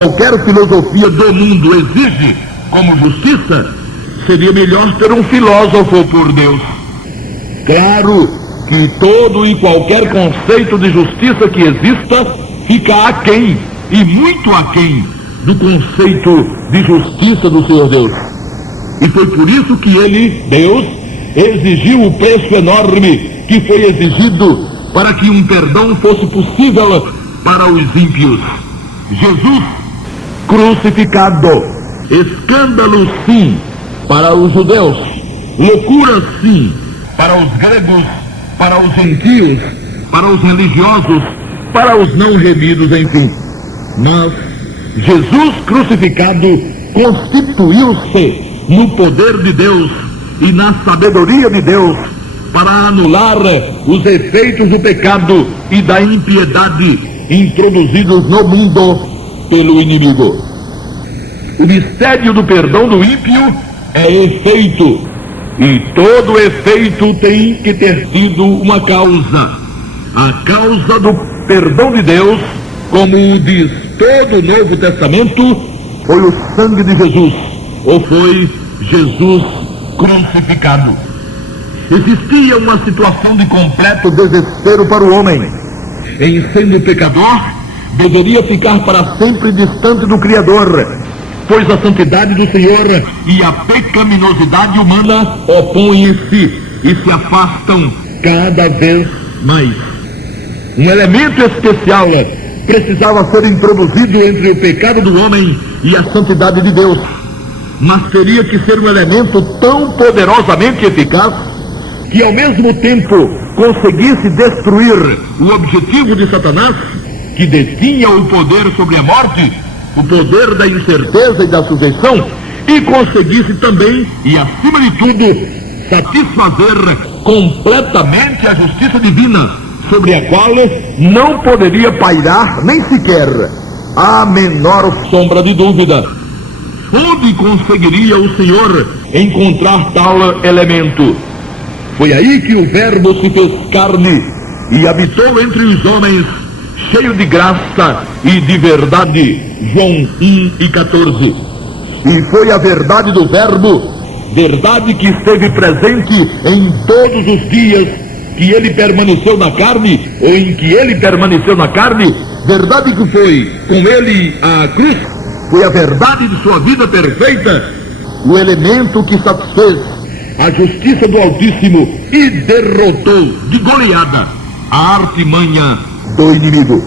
qualquer filosofia do mundo exige como justiça, seria melhor ter um filósofo por Deus. Claro que todo e qualquer conceito de justiça que exista fica aquém, e muito aquém, do conceito de justiça do Senhor Deus. E foi por isso que ele, Deus, exigiu o preço enorme que foi exigido para que um perdão fosse possível para os ímpios. Jesus crucificado, escândalo sim para os judeus, loucura sim para os gregos, para os gentios, para os religiosos, para os não remidos, enfim. Mas Jesus crucificado constituiu-se no poder de Deus e na sabedoria de Deus para anular os efeitos do pecado e da impiedade introduzidos no mundo pelo inimigo. O mistério do perdão do ímpio é efeito, e todo efeito tem que ter sido uma causa. A causa do perdão de Deus, como diz todo o Novo Testamento, foi o sangue de Jesus, ou foi Jesus crucificado. Existia uma situação de completo desespero para o homem. Em sendo pecador, deveria ficar para sempre distante do Criador, pois a santidade do Senhor e a pecaminosidade humana opõem-se e se afastam cada vez mais. Um elemento especial precisava ser introduzido entre o pecado do homem e a santidade de Deus, mas teria que ser um elemento tão poderosamente eficaz que ao mesmo tempo conseguisse destruir o objetivo de Satanás, que detinha o poder sobre a morte, o poder da incerteza e da sujeição, e conseguisse também, e acima de tudo, satisfazer completamente a justiça divina, sobre a qual não poderia pairar nem sequer a menor sombra de dúvida. Onde conseguiria o Senhor encontrar tal elemento? Foi aí que o Verbo se fez carne e habitou entre os homens, cheio de graça e de verdade. João 1:14. E foi a verdade do Verbo, verdade que esteve presente em todos os dias que ele permaneceu na carne, ou em que ele permaneceu na carne, verdade que foi com ele à cruz, foi a verdade de sua vida perfeita, o elemento que satisfez a justiça do Altíssimo e derrotou de goleada a artimanha do inimigo.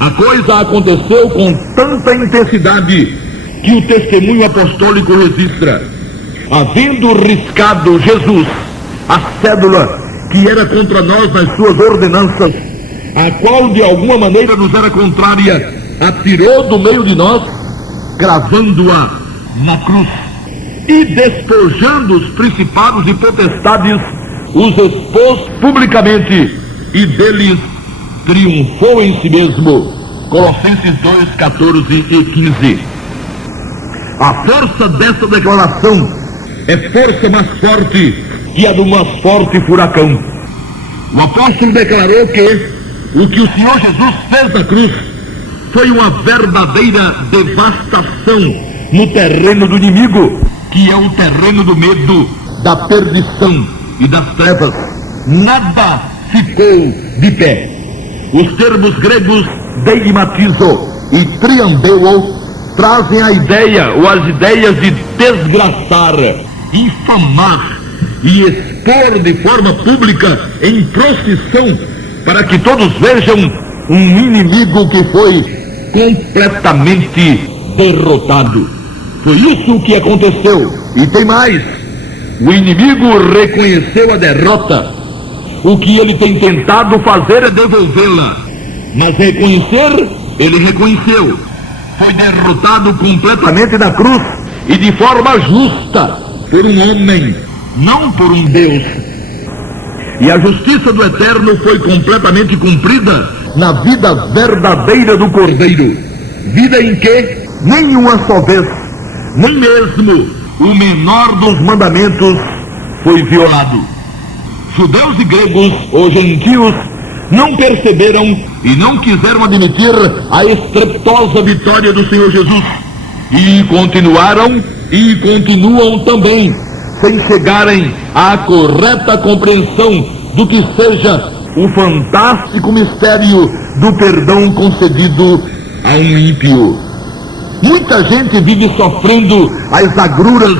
A coisa aconteceu com tanta intensidade que o testemunho apostólico registra. Havendo riscado Jesus a cédula que era contra nós nas suas ordenanças, a qual de alguma maneira nos era contrária, atirou do meio de nós, gravando-a na cruz, e despojando os principados e potestades, os expôs publicamente, e deles triunfou em si mesmo. Colossenses 2:14 e 15. A força dessa declaração é força mais forte que a do mais forte furacão. O apóstolo declarou que o que o Senhor Jesus fez na cruz foi uma verdadeira devastação no terreno do inimigo, que é o terreno do medo, da perdição e das trevas. Nada ficou de pé. Os termos gregos deigmatizo e triambeu trazem a ideia ou as ideias de desgraçar, infamar e expor de forma pública em procissão, para que todos vejam um inimigo que foi completamente derrotado. Foi isso que aconteceu. E tem mais: o inimigo reconheceu a derrota. O que ele tem tentado fazer é devolvê-la, mas reconhecer, ele reconheceu. Foi derrotado completamente na cruz e de forma justa por um homem, não por um Deus. E a justiça do Eterno foi completamente cumprida na vida verdadeira do Cordeiro, vida em que nenhuma só vez, nem mesmo o menor dos mandamentos foi violado. Judeus e gregos, ou gentios, não perceberam e não quiseram admitir a estrepitosa vitória do Senhor Jesus. E continuaram e continuam também, sem chegarem à correta compreensão do que seja o fantástico mistério do perdão concedido a um ímpio. Muita gente vive sofrendo as agruras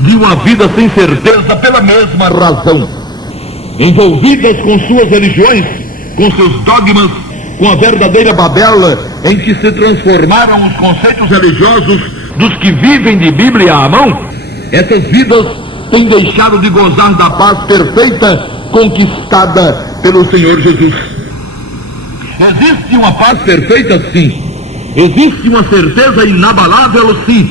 de uma vida sem certeza pela mesma razão. Envolvidas com suas religiões, com seus dogmas, com a verdadeira Babel em que se transformaram os conceitos religiosos dos que vivem de Bíblia à mão, essas vidas têm deixado de gozar da paz perfeita conquistada pelo Senhor Jesus. Existe uma paz perfeita, sim. Existe uma certeza inabalável, sim.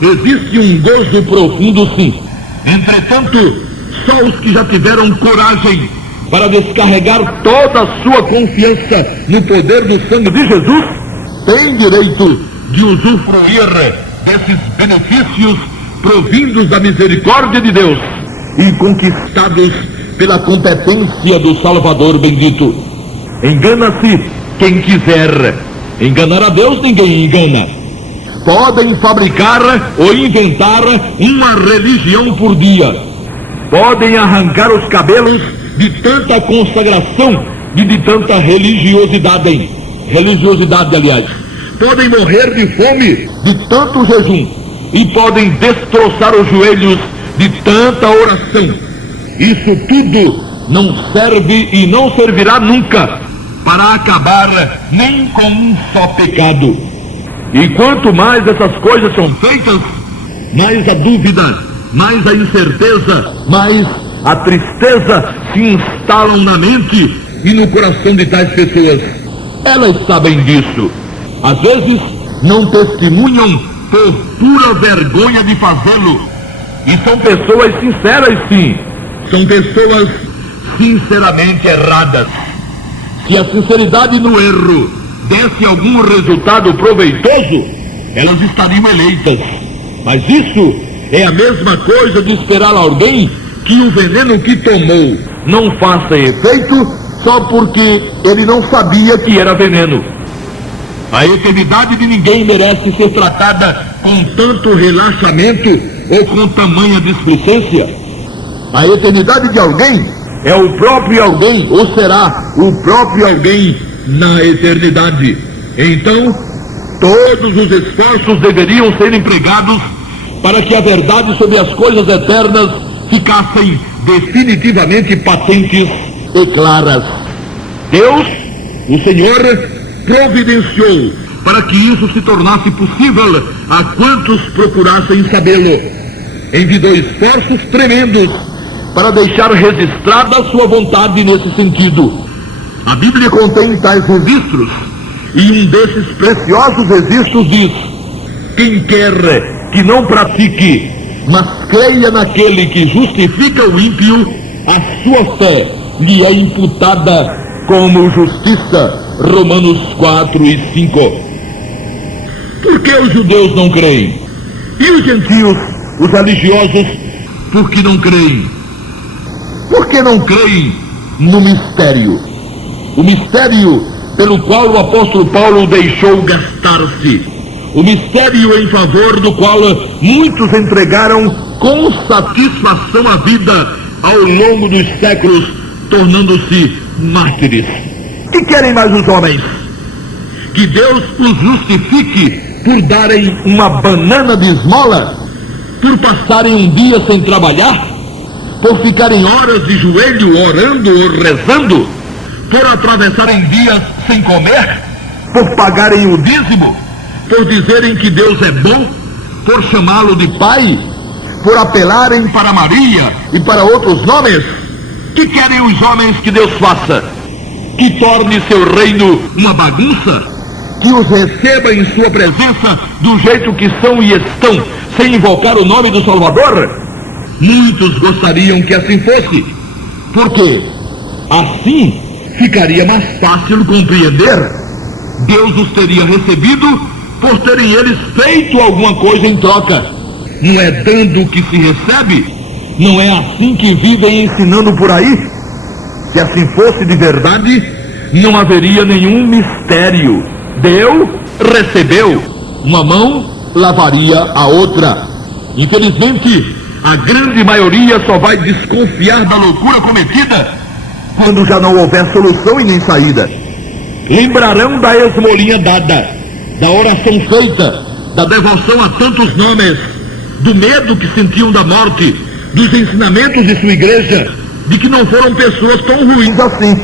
Existe um gozo profundo, sim. Entretanto, só os que já tiveram coragem para descarregar toda a sua confiança no poder do sangue de Jesus têm direito de usufruir desses benefícios provindos da misericórdia de Deus e conquistados pela competência do Salvador bendito. Engana-se quem quiser. Enganar a Deus ninguém engana. Podem fabricar ou inventar uma religião por dia. Podem arrancar os cabelos de tanta consagração e de tanta religiosidade. Aliás. Podem morrer de fome de tanto jejum. E podem destroçar os joelhos de tanta oração. Isso tudo não serve e não servirá nunca para acabar nem com um só pecado. E quanto mais essas coisas são feitas, mais a dúvida, mais a incerteza, mais a tristeza se instalam na mente e no coração de tais pessoas. Elas sabem disso. Às vezes não testemunham por pura vergonha de fazê-lo. E são pessoas sinceras, sim. São pessoas sinceramente erradas. Se a sinceridade no erro desse algum resultado proveitoso, elas estariam eleitas. Mas isso é a mesma coisa de esperar alguém que o veneno que tomou não faça efeito só porque ele não sabia que era veneno. A eternidade de ninguém merece ser tratada com tanto relaxamento ou com tamanha displicência. A eternidade de alguém é o próprio alguém, ou será o próprio alguém na eternidade. Então, todos os esforços deveriam ser empregados para que a verdade sobre as coisas eternas ficassem definitivamente patentes e claras. Deus, o Senhor, providenciou para que isso se tornasse possível a quantos procurassem sabê-lo. Envidou esforços tremendos para deixar registrada a sua vontade nesse sentido. A Bíblia contém tais registros, e um desses preciosos registros diz: quem quer que não pratique, mas creia naquele que justifica o ímpio, a sua fé lhe é imputada como justiça. Romanos 4 e 5. Por que os judeus não creem? E os gentios, os religiosos, por que não creem? Por que não creem no mistério? O mistério pelo qual o apóstolo Paulo deixou gastar-se. O mistério em favor do qual muitos entregaram com satisfação a vida ao longo dos séculos, tornando-se mártires. Que querem mais os homens? Que Deus os justifique por darem uma banana de esmola? Por passarem um dia sem trabalhar? Por ficarem horas de joelho orando ou rezando? Por atravessarem dias sem comer? Por pagarem o dízimo? Por dizerem que Deus é bom? Por chamá-lo de Pai? Por apelarem para Maria e para outros nomes? Que querem os homens que Deus faça? Que torne seu reino uma bagunça? Que os receba em sua presença do jeito que são e estão, sem invocar o nome do Salvador? Muitos gostariam que assim fosse. Por quê? Assim ficaria mais fácil compreender. Deus os teria recebido por terem eles feito alguma coisa em troca. Não é dando que se recebe? Não é assim que vivem ensinando por aí? Se assim fosse de verdade, não haveria nenhum mistério. Deu, recebeu. Uma mão lavaria a outra. Infelizmente, a grande maioria só vai desconfiar da loucura cometida quando já não houver solução e nem saída. Lembrarão da esmolinha dada, da oração feita, da devoção a tantos nomes, do medo que sentiam da morte, dos ensinamentos de sua igreja, de que não foram pessoas tão ruins assim,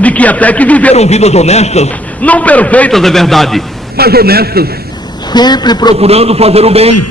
de que até que viveram vidas honestas, não perfeitas é verdade, mas honestas, sempre procurando fazer o bem,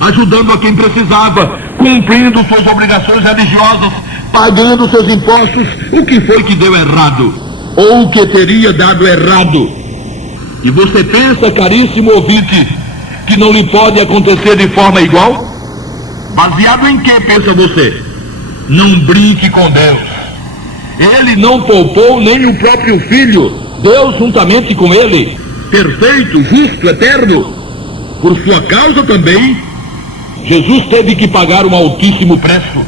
ajudando a quem precisava, cumprindo suas obrigações religiosas, pagando seus impostos. O que foi que deu errado? Ou o que teria dado errado? E você pensa, caríssimo ouvinte, que não lhe pode acontecer de forma igual? Baseado em que pensa você? Não brinque com Deus. Ele não poupou nem o próprio Filho, Deus juntamente com ele, perfeito, justo, eterno. Por sua causa também, Jesus teve que pagar um altíssimo preço.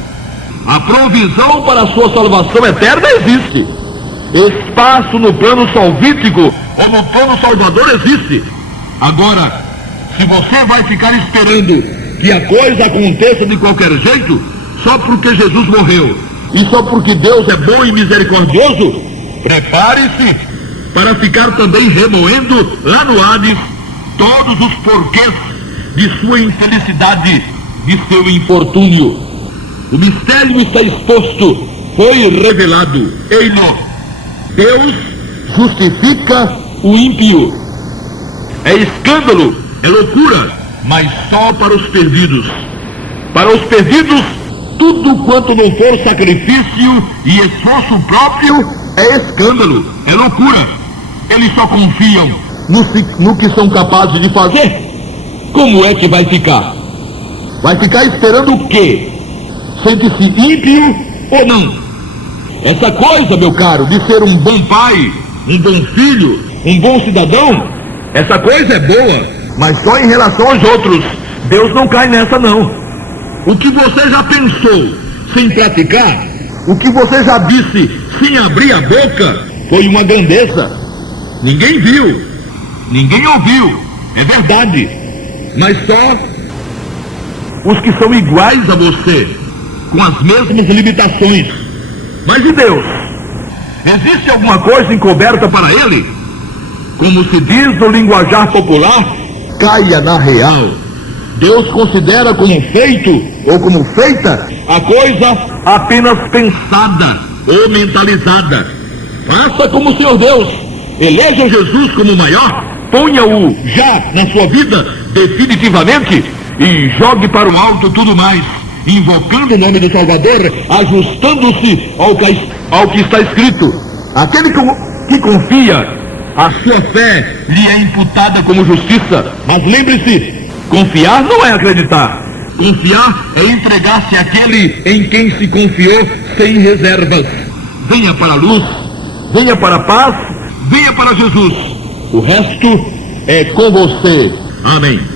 A provisão para a sua salvação eterna existe. Espaço no plano salvífico ou no plano salvador existe. Agora, se você vai ficar esperando que a coisa aconteça de qualquer jeito, só porque Jesus morreu e só porque Deus é bom e misericordioso, prepare-se para ficar também remoendo lá no Hades todos os porquês de sua infelicidade, de seu infortúnio. O mistério está exposto, foi revelado. Ei-lo, Deus justifica o ímpio. É escândalo, é loucura, mas só para os perdidos. Para os perdidos, tudo quanto não for sacrifício e esforço próprio é escândalo, é loucura. Eles só confiam no que são capazes de fazer. Como é que vai ficar? Vai ficar esperando o quê? Sente-se ímpio ou não? Essa coisa, meu caro, de ser um bom pai, um bom filho, um bom cidadão, essa coisa é boa, mas só em relação aos outros. Deus não cai nessa, não. O que você já pensou sem praticar, o que você já disse sem abrir a boca, foi uma grandeza. Ninguém viu, ninguém ouviu, é verdade, mas só os que são iguais a você, com as mesmas limitações. Mas e Deus? Existe alguma coisa encoberta para ele? Como se diz no linguajar popular, caia na real. Deus considera como feito ou como feita a coisa apenas pensada ou mentalizada. Faça como o Senhor Deus, eleja Jesus como maior, ponha-o já na sua vida definitivamente e jogue para o alto tudo mais, invocando o nome do Salvador, ajustando-se ao que está escrito. Aquele que confia, a sua fé lhe é imputada como justiça. Mas lembre-se, confiar não é acreditar. Confiar é entregar-se àquele em quem se confiou sem reservas. Venha para a luz, venha para a paz, venha para Jesus. O resto é com você. Amém.